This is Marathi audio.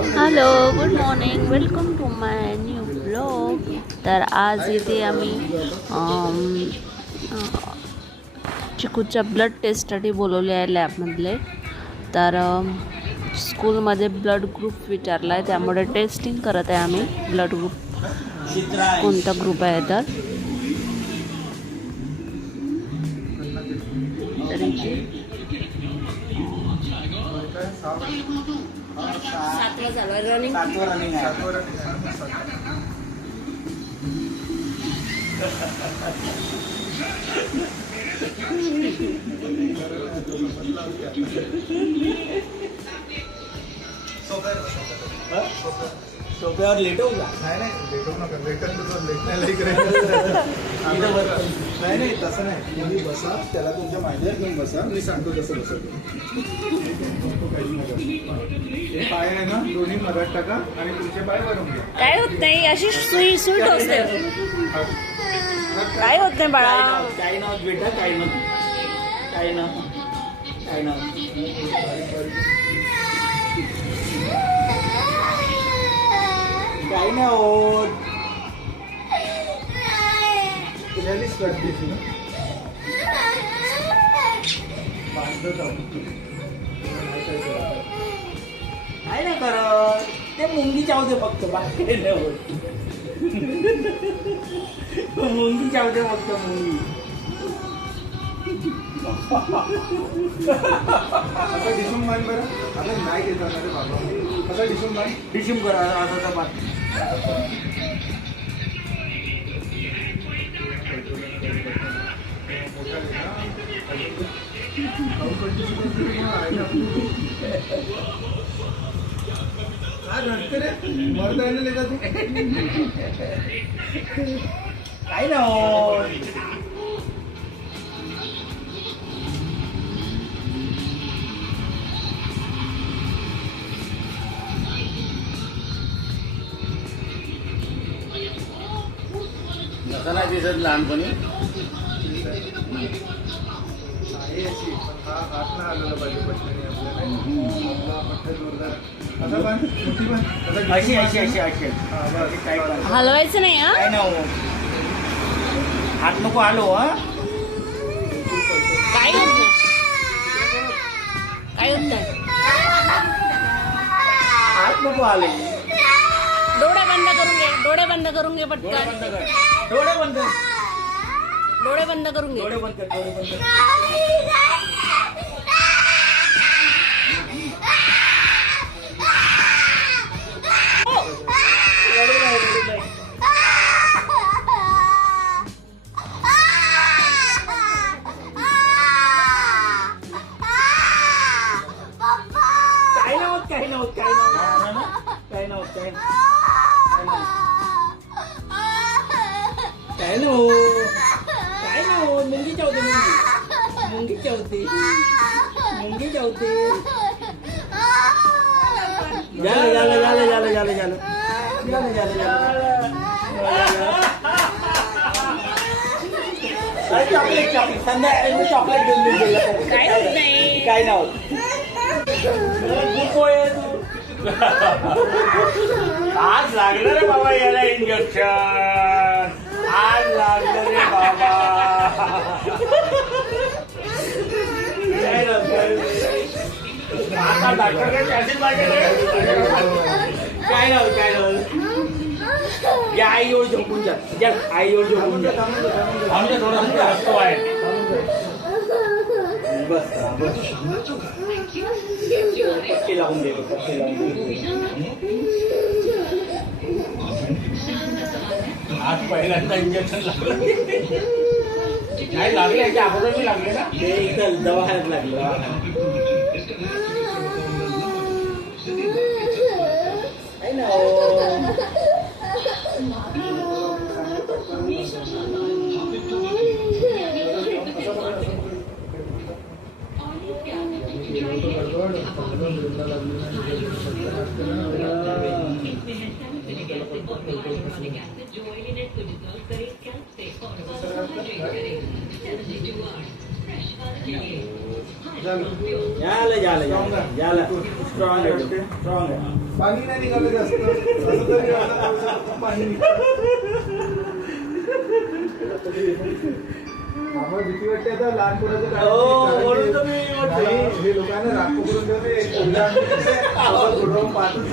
Hello, good morning, welcome to my new blog. तर आज इथे आम्ही चिकूच्या ब्लड टेस्टसाठी बोलवले आहे लॅबमधले. तर स्कूलमध्ये ब्लड ग्रुप विचारला आहे, त्यामुळे टेस्टिंग करत आहे आम्ही. ब्लड ग्रुप कोणता ग्रुप आहे तर सातवा झाला रनिंग. सोप्यावर लेट होऊ का? नाही लेट होऊ नका. नाही तसं नाही. तुम्ही बसा, त्याला तुमच्या मांडीवर घेऊन बसा. मी सांगतो तसं बसा. पाय आहे ना दोन्ही मधात टाका आणि तुमचे पाय वरून घ्या. काय होत नाही, अशी सुई टोचते. काय होत नाही बाळा. काय नाव बेटा? काय नाव? काय नाव? काय नाव? काय नाही होत. तुझ्यानीच कटलीस ना. काय नाही करत. ते मुंगी चावते फक्त, बाकी काही नाही होत. मुंगी चावते फक्त, मुंगी. आता डिसून बांध बरं. आता नाही घेतात ना ते बाबा. आता डिसून बांध. डिशिम करा आता बात. काय घडते रे? मरता येईल का तू? काय ना हो. नका नाही दिसत लहानपणी. आहे अशी, पण हा हात नाही आलेला पाहिजे पटकन आपल्याला. पटकन जोरदार. आता बांध, मोठी बांध. आता अशी डिसून अशी बांध. अशी अशी हा, बस. काय काय हलवायचं नाही हा. ना हो. हात नको आलो हा. काय होत नाही, काय होत नाही. हात नको आले. डोळे बंद करून घे, डोळे बंद करून घे डोळे पटकन. बंद कर. डोळे बंद कर. डोळे बंद करून घे. डोळे बंद कर. डोळे बंद कर. काय नव्हत काय नव्हत काय नव्हत काय नव्हत काय काय नव्हत काय नव्हत. मुंगी चावते, मुंगी मुंगी चावते, मुंगी चावते. झालं झालं झालं झालं झालं झालं झालं झालं झालं. चॉकलेट चॉकलेट संध्याकाळी मी चॉकलेट घेऊन दिलं. काय होत नाही. काय नव्हत. आज लागलं रे बाबा याला इंजेक्शन. आज लागलं रे बाबा. आता डॉक्टर काय नव्हतं काय नव्हतं. या आईवर झोपून जा. आईवर झोपून जा. आमच्या थोडं जास्त आहे. बस पट्टी लावून दे. पट्टी लावून दे. आज पहिल्यांदा इंजेक्शन लागलं. नाही लागले, याच्या अगोदर मी लागले ना. ते इथं दवाखान्यात लागलं. काय ना झालं झालं झालं झालं स्ट्रॉंग आहे स्ट्रॉंग आहे. पाणी नाही निघालं जास्त असं तरी वाटतं पाणी आम्हाला भीती वाटते आता लहान पोराचं काय म्हणून तर मी म्हटलं. नाही, हे लोकांना राग पकडून ठेवते पाठच